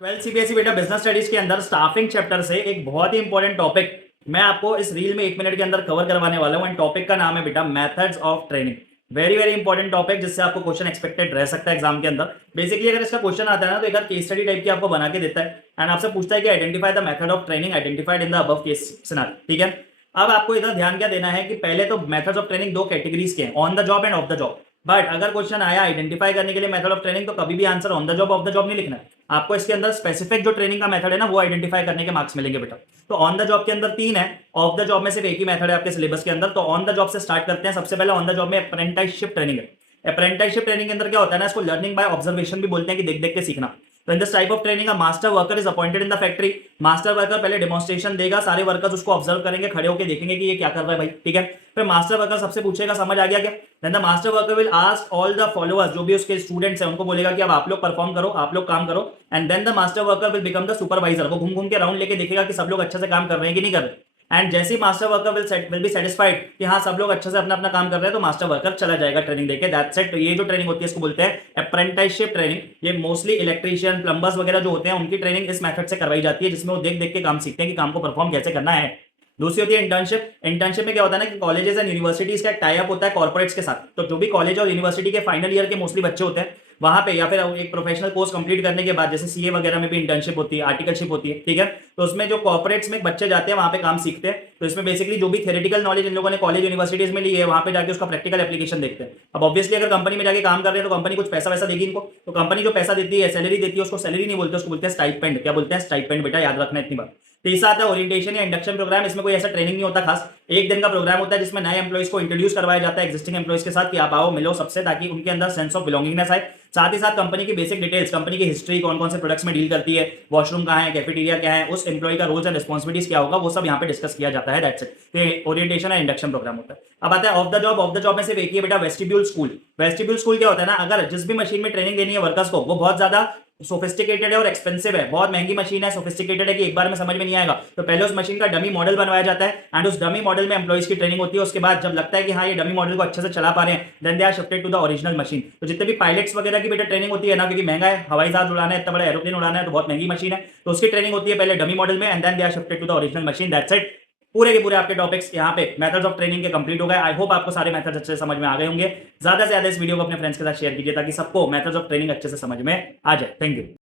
12 CBSE बेटा business studies के अंदर स्टाफिंग चैप्टर से एक बहुत ही इंपॉर्टेंट टॉपिक मैं आपको इस रील में 1 मिनट के अंदर कवर करवाने वाला हूं। एंड टॉपिक का नाम है बेटा methods of training. Very very important topic जिससे आपको क्वेश्चन एक्सपेक्टेड रह सकता है एग्जाम के अंदर। बेसिकली अगर इसका क्वेश्चन आता है ना तो एक केस स्टडी टाइप की आपको बना के देता है एंड आपसे पूछता है कि identify the method of training identified in the above case scenario. ठीक है, अब आपको इधर ध्यान क्या देना है कि पहले तो मेथड्स ऑफ ट्रेनिंग दो कैटेगरीज के हैं, on the job end of the job. But अगर क्वेश्चन आया आइडेंटिफाई करने के लिए मेथड ऑफ ट्रेनिंग तो कभी भी answer on the job of the job नहीं लिखना है आपको। इसके अंदर स्पेसिफिक जो ट्रेनिंग का मेथड है ना वो आइडेंटिफाई करने के मार्क्स मिलेंगे बेटा। तो ऑन द जॉब के अंदर 3 है, ऑफ द जॉब में सिर्फ एक ही मेथड है आपके सिलेबस के अंदर। तो ऑन द जॉब से स्टार्ट करते हैं। सबसे पहले ऑन द जॉब में अप्रेंटिसशिप ट्रेनिंग है। अप्रेंटिसशिप ट्रेनिंग के अंदर क्या होता है ना, इसको लर्निंग बाय ऑब्जर्वेशन भी बोलते हैं कि देख देख के सीखना। तो in this type of training master worker is appointed in the factory. Master worker पहले डेमोन्स्ट्रेशन देगा, सारे वर्कर्स उसको ऑब्जर्व करेंगे, खड़े होकर देखेंगे कि ये क्या कर रहा है भाई। ठीक है, फिर मास्टर वर्कर सबसे पूछेगा समझ आ गया क्या। Then the master worker will ask all the followers, जो भी उसके स्टूडेंट्स हैं उनको बोलेगा कि अब आप लोग परफॉर्म करो, आप लोग काम करो। And then the master worker will become the supervisor. वो घूम घूम के राउंड लेके देखेगा कि सब लोग अच्छे से काम कर रहे हैं कि नहीं कर रहे। एंड जैसे ही master worker will be satisfied कि हाँ सब लोग अच्छे से अपना अपना काम कर रहे हैं तो मास्टर वर्कर चला जाएगा ट्रेनिंग देके। That's it. तो ये जो ट्रेनिंग होती है इसको बोलते हैं अप्रेंटिसशिप ट्रेनिंग। ये मोस्टली इलेक्ट्रीशियन प्लम्बर्स वगैरह जो होते हैं उनकी ट्रेनिंग इस मेथड से करवाई जाती है, जिसमें वो देख देख के काम सीखते हैं कि काम को परफॉर्म कैसे करना है। दूसरी होती है इंटर्नशिप। इंटर्नशिप में क्या होता है ना कि कॉलेजेस एंड यूनिवर्सिटीज का एक टाई अप होता है कॉर्पोरेट्स के साथ। तो जो भी कॉलेज और यूनिवर्सिटी के फाइनल ईयर के मोस्टली बच्चे होते हैं वहां पे, या फिर एक प्रोफेशनल कोर्स कंप्लीट करने के बाद जैसे सीए वगैरह में भी इंटर्नशिप होती है, आर्टिकलशिप होती है। ठीक है, तो उसमें जो कॉर्पोरेट्स में बच्चे जाते हैं वहां पे काम सीखते हैं। तो इसमें बेसिकली जो भी थ्योरेटिकल नॉलेज इन लोगों ने कॉलेज यूनिवर्सिटीज में ली है वहां पे जाके उसका प्रैक्टिकल एप्लीकेशन देखते हैं। अब ऑब्वियसली अगर कंपनी में जाके काम कर रहे हैं तो कंपनी कुछ पैसा वैसा देगी इनको। तो कंपनी जो पैसा देती है, सैलरी देती है, उसको सैलरी नहीं बोलते, उसको बोलते हैं स्टाइपेंड। क्या बोलते हैं? स्टाइपेंड। बेटा याद रखना इतनी बात। तीसरा आता है ओरिएंटेशन या इंडक्शन प्रोग्राम। इसमें कोई ऐसा ट्रेनिंग नहीं होता खास, एक दिन का प्रोग्राम होता है जिसमें नए एम्प्लॉइज को इंट्रोड्यूस करवाया जाता है एग्जिस्टिंग एम्प्लॉइज के साथ कि आप आओ मिलो सबसे, ताकि उनके अंदर सेंस ऑफ बिलोंगिंगनेस आए। साथ ही साथ कंपनी की बेसिक डिटेल्स, कंपनी की हिस्ट्री, कौन कौन से प्रोडक्ट्स में डील करती है, वॉशरूम कहाँ है, कैफेटेरिया क्या है, उस एम्प्लॉय का रोल्स एंड रिस्पॉन्सिबिलिटीज क्या होगा, वो सब यहाँ पे डिस्कस किया जाता है। That's it. तो ओरिएंटेशन या इंडक्शन प्रोग्राम होता है। अब आता है of the job. Of the job में सिर्फ एक ही है बेटा, वेस्टिब्यूल स्कूल। वेस्टिब्यूल स्कूल क्या होता है ना, अगर जिस भी मशीन में ट्रेनिंग देनी है वर्कर्स को वो बहुत ज्यादा सोफिस्टिकेटेड है और एक्सपेंसिव है, बहुत महंगी मशीन है, सोफिस्टिकेटेड है कि एक बार में समझ में नहीं आएगा, तो पहले उस मशीन का डमी मॉडल बनवाया जाता है एंड उस डमी मॉडल में एम्प्लॉइज की ट्रेनिंग होती है। उसके बाद जब लगता है कि हाँ ये डमी मॉडल को अच्छे से चला पा रहे हैं then they are shifted to the original machine. तो जितने भी पायलट्स वगैरह की बेटा ट्रेनिंग होती है ना, क्योंकि महंगा है, हवाई जहाज उड़ाना है, इतना बड़ा एरोप्लेन उड़ाना है तो बहुत महंगी मशीन है, तो उसकी ट्रेनिंग होती है पहले डमी मॉडल में and then they are shifted to the original machine. That's it. पूरे के पूरे आपके टॉपिक्स यहाँ पे मेथड्स ऑफ ट्रेनिंग के कंप्लीट हो गए। आई होप आपको सारे मेथड्स अच्छे से समझ में आ गए होंगे। ज्यादा से ज्यादा इस वीडियो को अपने फ्रेंड्स के साथ शेयर कीजिए ताकि सबको मेथड्स ऑफ ट्रेनिंग अच्छे से समझ में आ जाए। Thank you.